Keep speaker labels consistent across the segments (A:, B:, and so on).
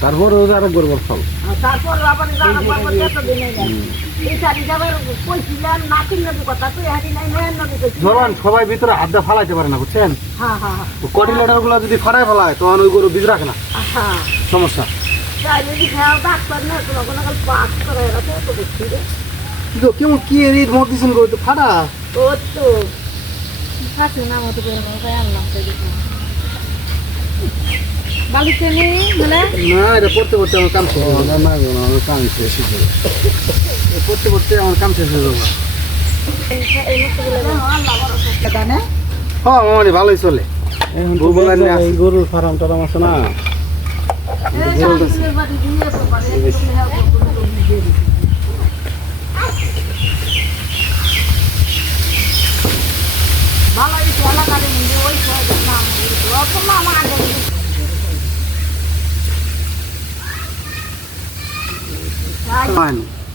A: তারপরে ওদের আরও গড়বড় ফল।
B: আর তারপর আবার
A: সবাই ভিতরে হাত দিয়ে ফালাইতে পারে না বুঝছেন?
B: হ্যাঁ হ্যাঁ।
A: কঠিন লেটারগুলো যদি ফাড়াই ফেলায় তখন ওই গরু বীজ রাখে না। সমস্যা। কেমন কি মত তো ফাটা
B: ও তো শাশু নাম হতে পারে আনলাম বালিতে নেই মানে
A: না এটা পড়তে পড়তে আমার কাম শেষ হয়ে না না আমার কাম শেষ হয়ে যাবে। পড়তে পড়তে আমার কাম শেষ হয়ে যাবে
B: এই মতো বলে জানে
A: হ্যাঁ ভালোই চলে।
C: গরুর ফার্ম টারাম আছে না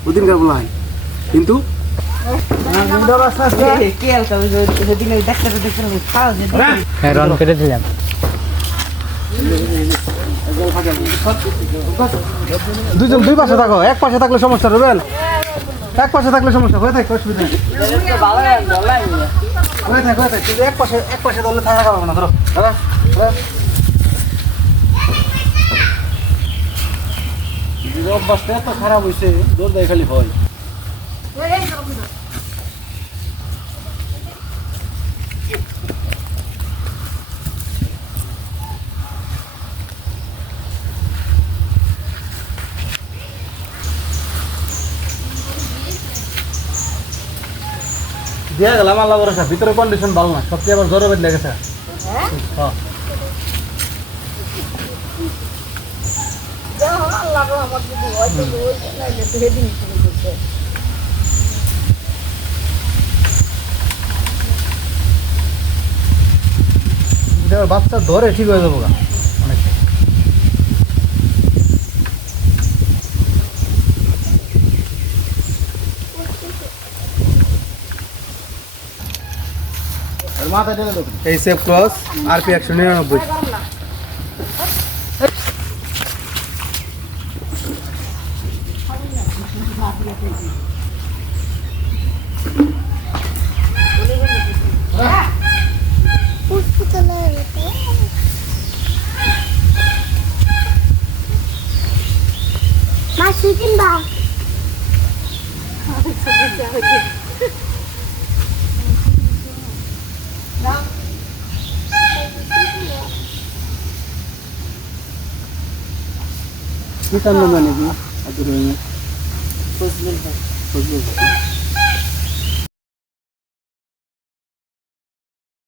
A: ওদিনকার কিন্তু
C: হ্যাঁ রন করে দিলাম।
A: দুজন দুই পাশে থাকো, এক পাশে থাকলে সমস্যা, রবেল। এক পাশে থাকলে সমস্যা, হয়ে থাকে, অসুবিধা হয়ে থাকে হয়ে থাকে এক পাশে এক পাশে ধরলে থাকা না, ধরো। দাদা অভ্যাসটা এত খারাপ হয়েছে দৌড় দেয় খালি ভয় দিয়া গেলাম আল্লাহ ভরসা। ভিতরে কন্ডিশন ভালো না সবচেয়ে আবার জ্বর বেদ লেগেছে বাচ্চা ধরে ঠিক হয়ে যাব এই সেফ ক্রস আরপি একশো নিরানব্বই।
D: মাসি কিনবা
A: কি কান্ড মানে কি ফজলুল ভাই